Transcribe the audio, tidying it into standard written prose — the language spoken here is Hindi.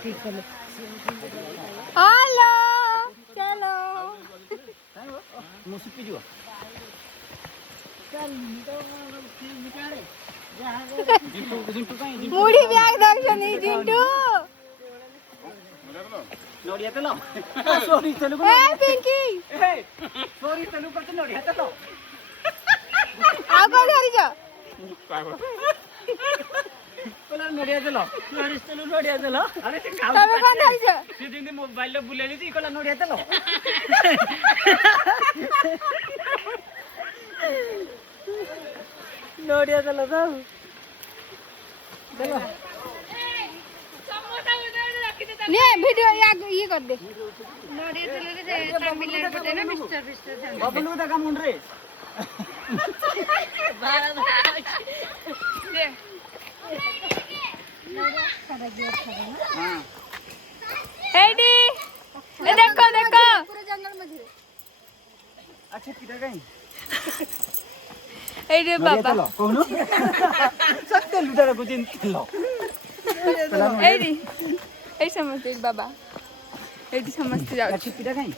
हेलो चलो मुसुकी जो मुड़ी ब्याग दक्षिणी जिंटू नोडिया तेल सॉरी तेलुगु ए पिंकी सॉरी तेलुगु करते नोडिया तेल आगो धरी जा कोला नोडिया तेल सॉरी तेलुगु नोडिया तेल अरे से खाऊ तबे कोन धरी जा से दिन मोबाइल लो बुले दी कोला नोडिया तेल नोडिया तेल तो चलो ने वीडियो ये कर दे नोडिया चले रे तमिलनाडु पते ना मिस्टर बबलू दा का मुंड रे भारत दे हां एडी ए देखो देखो पूरे जंगल में घिरे अच्छा किटा गई एडी बाबा कोनु सत्य लुटारा को चिन लो एडी ए समझते बाबा एडी समझते जाओ अच्छा किटा गई